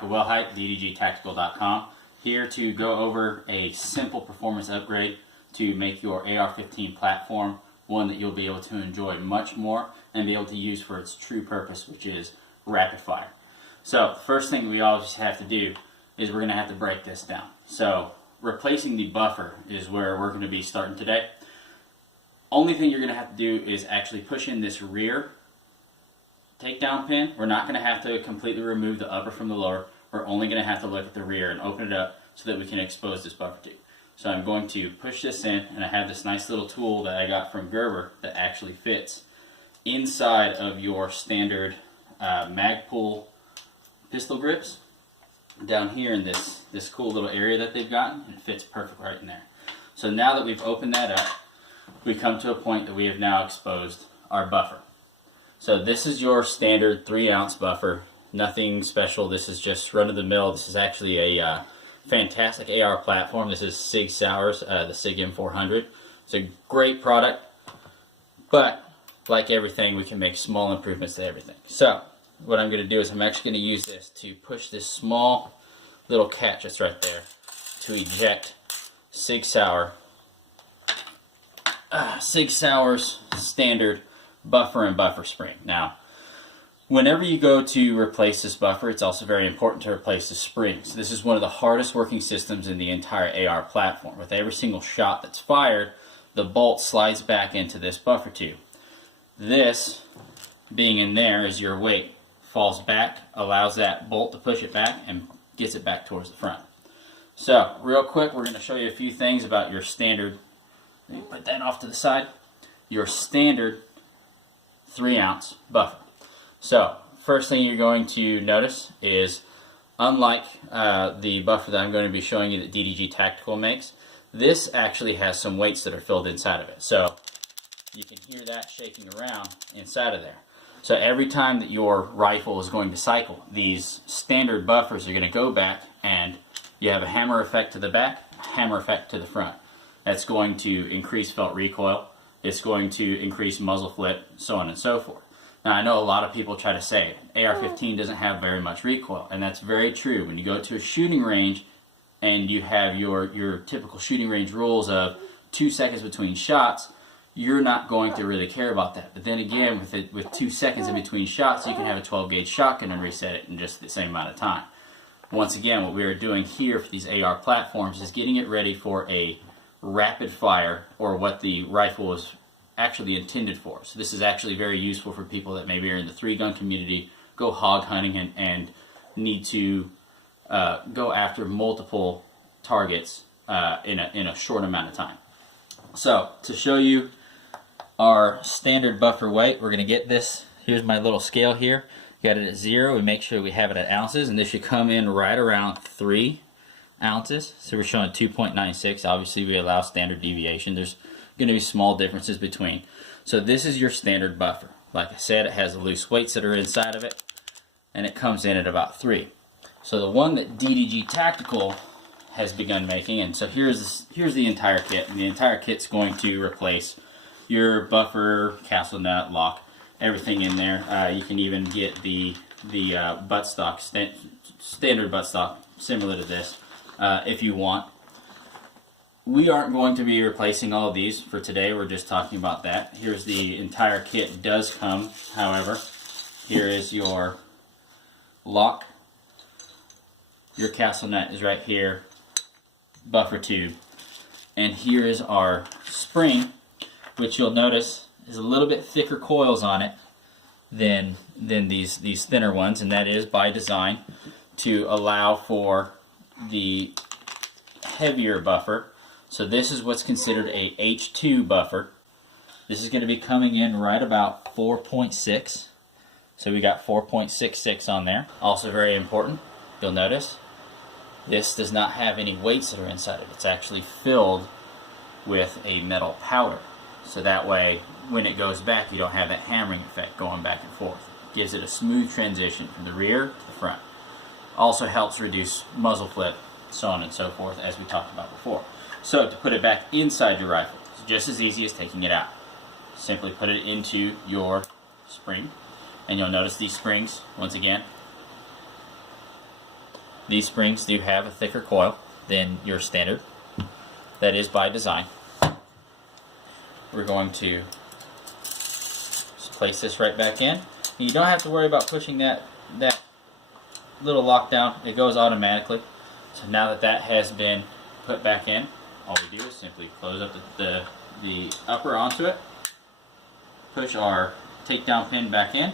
Michael Wellhite, ddgtactical.com, here to go over a simple performance upgrade to make your AR-15 platform one that you'll be able to enjoy much more and be able to use for its true purpose, which is rapid fire. So first thing we always have to do is we're going to have to break this down. So replacing the buffer is where we're going to be starting today. Only thing you're going to have to do is actually push in this rear takedown pin. We're not going to have to completely remove the upper from the lower. We're only going to have to look at the rear and open it up so that we can expose this buffer tube. So I'm going to push this in, and I have this nice little tool that I got from Gerber that actually fits inside of your standard Magpul pistol grips down here in this cool little area that they've gotten, and it fits perfect right in there. So now that we've opened that up, we come to a point that we have now exposed our buffer. So this is your standard 3-ounce buffer, nothing special. This is just run-of-the-mill. This is actually a fantastic AR platform. This is Sig Sauer's, the Sig M400. It's a great product, but like everything, we can make small improvements to everything. So what I'm going to do is I'm actually going to use this to push this small little catch that's right there to eject Sig Sauer's standard buffer and buffer spring. Now, whenever you go to replace this buffer, it's also very important to replace the spring. So this is one of the hardest working systems in the entire AR platform. With every single shot that's fired, the bolt slides back into this buffer tube. This, being in there as your weight, falls back, allows that bolt to push it back, and gets it back towards the front. So, real quick, we're going to show you a few things about your standard, let me put that off to the side, your standard 3-ounce buffer. So, first thing you're going to notice is, unlike the buffer that I'm going to be showing you that DDG Tactical makes, this actually has some weights that are filled inside of it. So, you can hear that shaking around inside of there. So every time that your rifle is going to cycle, these standard buffers are going to go back, and you have a hammer effect to the back, a hammer effect to the front. That's going to increase felt recoil. It's going to increase muzzle flip, so on and so forth. Now, I know a lot of people try to say AR-15 doesn't have very much recoil, and that's very true. When you go to a shooting range and you have your typical shooting range rules of 2 seconds between shots, you're not going to really care about that. But then again, with 2 seconds in between shots, you can have a 12-gauge shotgun and reset it in just the same amount of time. Once again, what we are doing here for these AR platforms is getting it ready for a rapid fire, or what the rifle was actually intended for. So this is actually very useful for people that maybe are in the 3-gun community, go hog hunting, and need to go after multiple targets in a short amount of time. So to show you our standard buffer weight, we're going to get this. Here's my little scale here. Got it at 0. We make sure we have it at ounces, and this should come in right around 3 ounces. So we're showing 2.96. Obviously, we allow standard deviation. There's going to be small differences between. So this is your standard buffer. Like I said, it has the loose weights that are inside of it, and it comes in at about 3. So the one that DDG Tactical has begun making, and so here's the entire kit. And the entire kit's going to replace your buffer, castle nut, lock, everything in there. You can even get the buttstock, standard buttstock, similar to this, if you want. We aren't going to be replacing all of these for today. We're just talking about that. Here's the entire kit. It does come, however. Here is your lock. Your castle nut is right here. Buffer tube. And here is our spring, which you'll notice is a little bit thicker coils on it than these thinner ones, and that is by design to allow for the heavier buffer. So this is what's considered a H2 buffer. This is going to be coming in right about 4.6. So we got 4.66 on there. Also very important, you'll notice this does not have any weights that are inside of it. It's actually filled with a metal powder. So that way, when it goes back, you don't have that hammering effect going back and forth. It gives it a smooth transition from the rear to the front. Also helps reduce muzzle flip, so on and so forth, as we talked about before. So to put it back inside your rifle, it's just as easy as taking it out. Simply put it into your spring, and you'll notice these springs, once again, These springs do have a thicker coil than your standard. That is by design. We're going to just place this right back in. You don't have to worry about pushing that little lock down. It goes automatically. So now that that has been put back in, all we do is simply close up the upper onto it, push our takedown pin back in.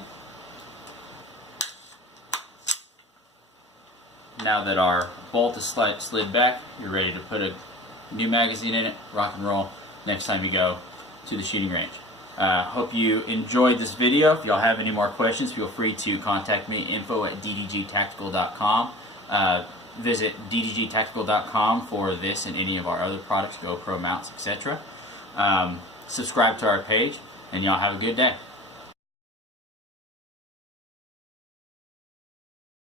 Now that our bolt is slid back, you're ready to put a new magazine in it, rock and roll next time you go to the shooting range. Hope you enjoyed this video. If y'all have any more questions, feel free to contact me, info@ddgtactical.com. Visit ddgtactical.com for this and any of our other products, GoPro mounts, etc. Subscribe to our page, and y'all have a good day.